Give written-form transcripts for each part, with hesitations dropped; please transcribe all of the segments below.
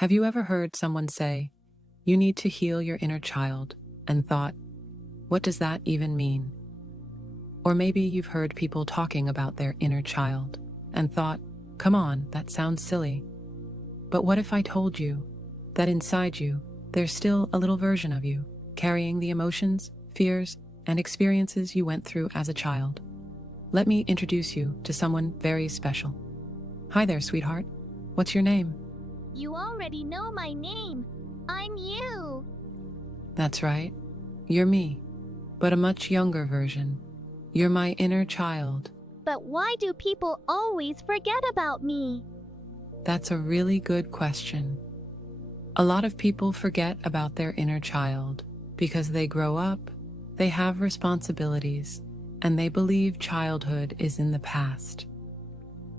Have you ever heard someone say, you need to heal your inner child, and thought, what does that even mean? Or maybe you've heard people talking about their inner child and thought, come on, that sounds silly. But what if I told you that inside you, there's still a little version of you, carrying the emotions, fears, and experiences you went through as a child? Let me introduce you to someone very special. Hi there, sweetheart. What's your name? You already know my name. I'm you. That's right. You're me, but a much younger version. You're my inner child. But why do people always forget about me? That's a really good question. A lot of people forget about their inner child because they grow up, they have responsibilities, and they believe childhood is in the past.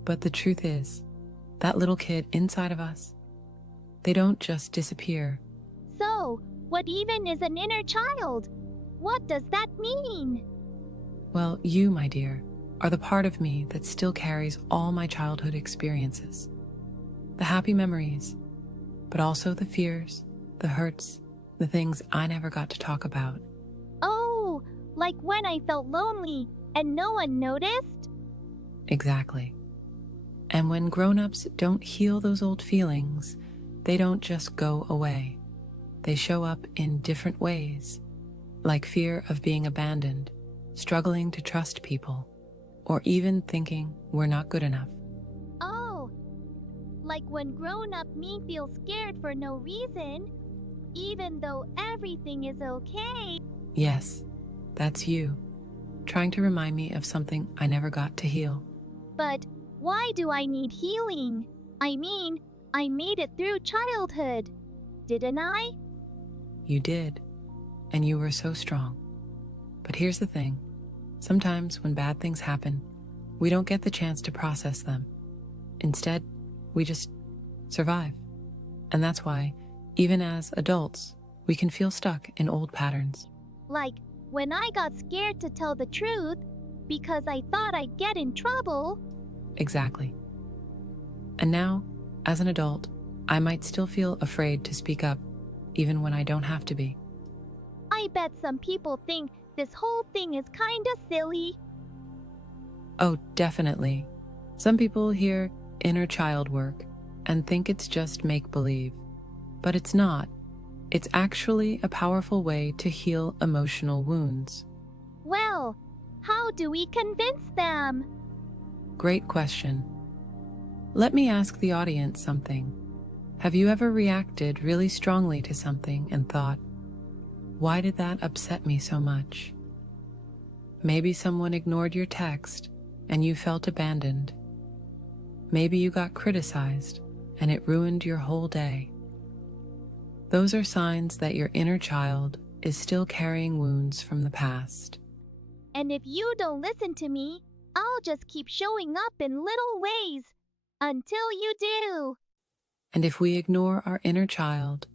But the truth is, that little kid inside of us, they don't just disappear. So, what even is an inner child? What does that mean? Well, you, my dear, are the part of me that still carries all my childhood experiences. The happy memories, but also the fears, the hurts, the things I never got to talk about. Oh, like when I felt lonely and no one noticed? Exactly. And when grown-ups don't heal those old feelings, they don't just go away. They show up in different ways, like fear of being abandoned, struggling to trust people, or even thinking we're not good enough. Oh, like when grown-up me feels scared for no reason, even though everything is okay. Yes, that's you, trying to remind me of something I never got to heal. But why do I need healing? I mean, I made it through childhood, didn't I? You did, and you were so strong. But here's the thing. Sometimes when bad things happen, we don't get the chance to process them. Instead, we just survive. And that's why, even as adults, we can feel stuck in old patterns. Like when I got scared to tell the truth because I thought I'd get in trouble. Exactly. And now, as an adult, I might still feel afraid to speak up, even when I don't have to be. I bet some people think this whole thing is kinda silly. Oh, definitely. Some people hear inner child work and think it's just make-believe. But it's not. It's actually a powerful way to heal emotional wounds. Well, how do we convince them? Great question. Let me ask the audience something. Have you ever reacted really strongly to something and thought, why did that upset me so much? Maybe someone ignored your text and you felt abandoned. Maybe you got criticized and it ruined your whole day. Those are signs that your inner child is still carrying wounds from the past. And if you don't listen to me, I'll just keep showing up in little ways until you do. And if we ignore our inner child,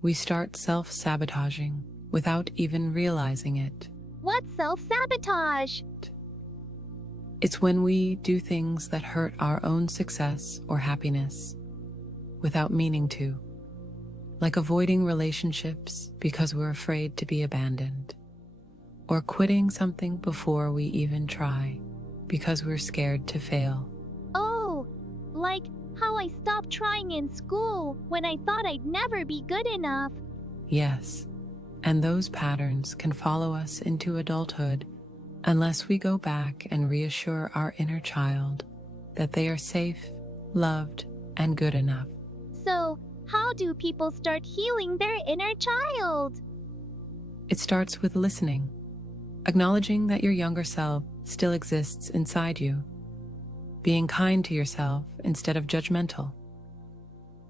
we start self-sabotaging without even realizing it. What's self-sabotage? It's when we do things that hurt our own success or happiness without meaning to, like avoiding relationships because we're afraid to be abandoned, or quitting something before we even try because we're scared to fail. Oh, like how I stopped trying in school when I thought I'd never be good enough. Yes, and those patterns can follow us into adulthood unless we go back and reassure our inner child that they are safe, loved, and good enough. So, how do people start healing their inner child? It starts with listening, acknowledging that your younger self still exists inside you, being kind to yourself instead of judgmental,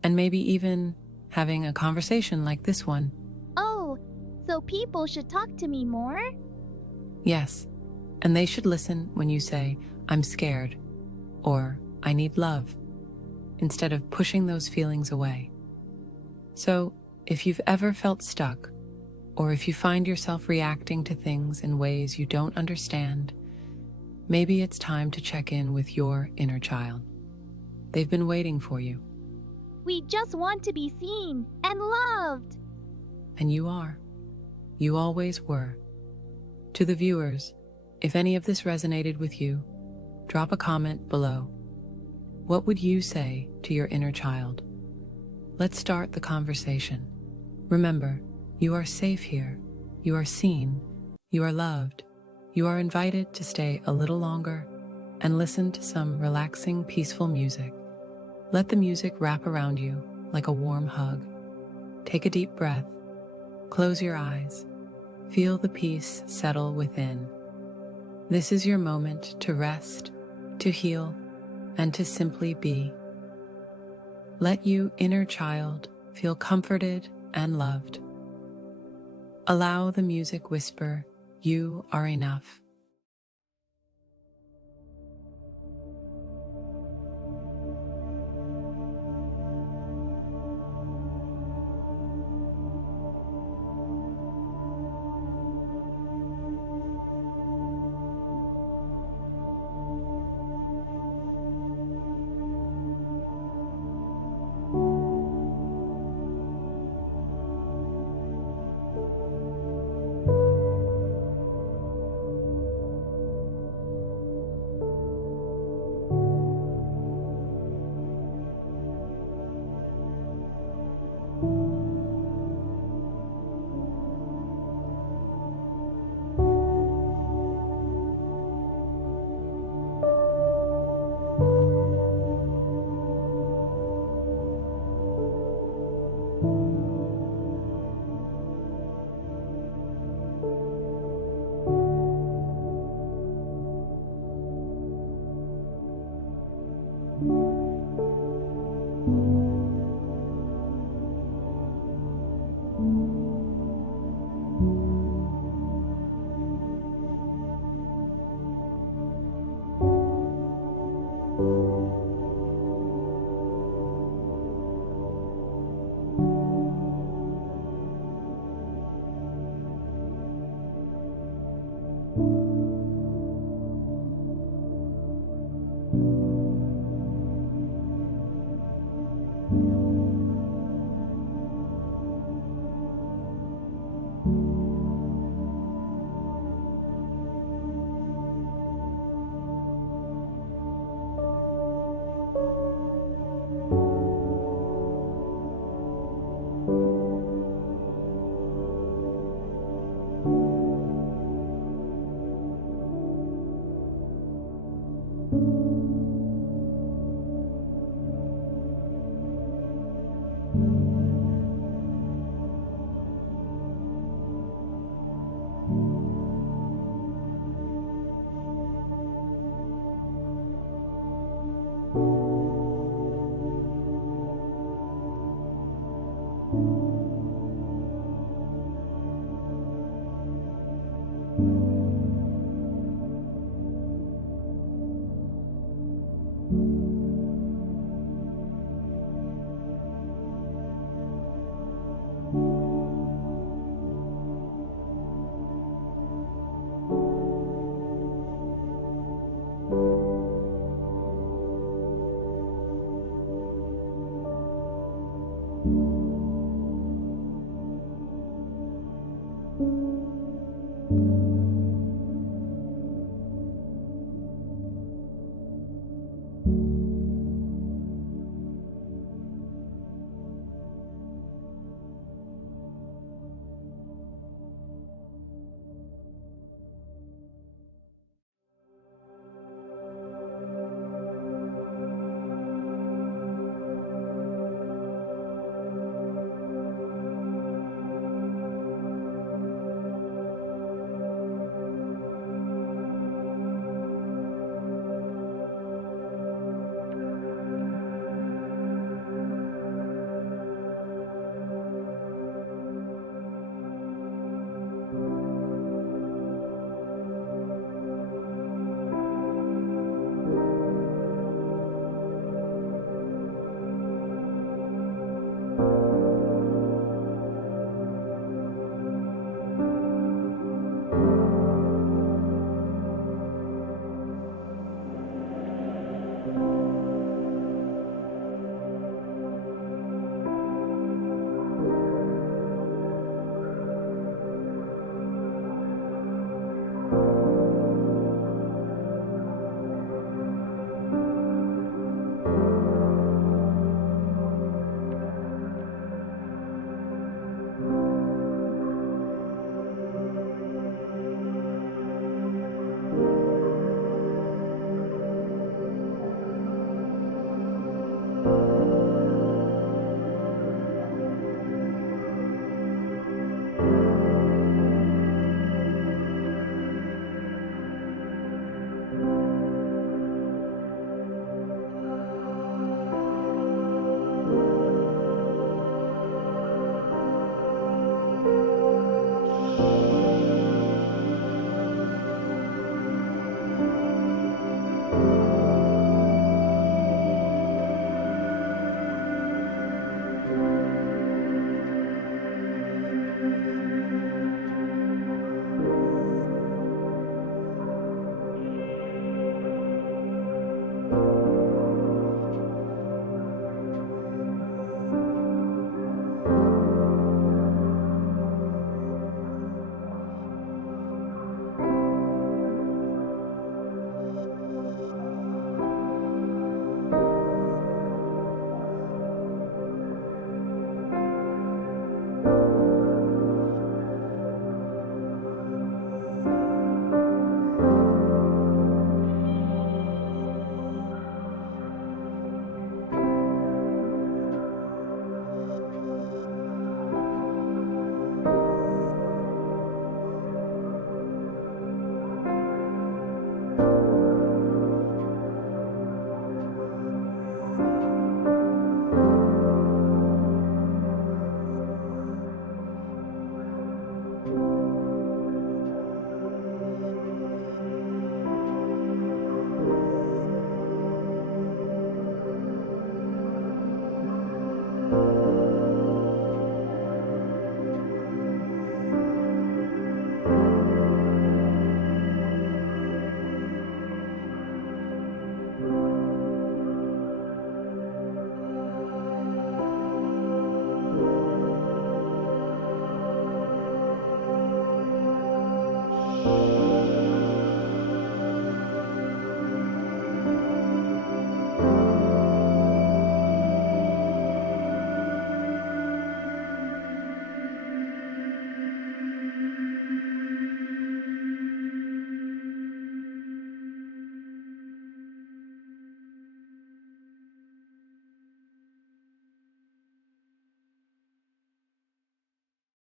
and maybe even having a conversation like this one. Oh, so people should talk to me more? Yes, and they should listen when you say, I'm scared, or I need love, instead of pushing those feelings away. So, if you've ever felt stuck, or if you find yourself reacting to things in ways you don't understand, maybe it's time to check in with your inner child. They've been waiting for you. We just want to be seen and loved. And you are. You always were. To the viewers, if any of this resonated with you, drop a comment below. What would you say to your inner child? Let's start the conversation. Remember, you are safe here. You are seen. You are loved. You are invited to stay a little longer and listen to some relaxing, peaceful music. Let the music wrap around you like a warm hug. Take a deep breath. Close your eyes. Feel the peace settle within. This is your moment to rest, to heal, and to simply be. Let you, inner child, feel comforted and loved. Allow the music whisper, "You are enough."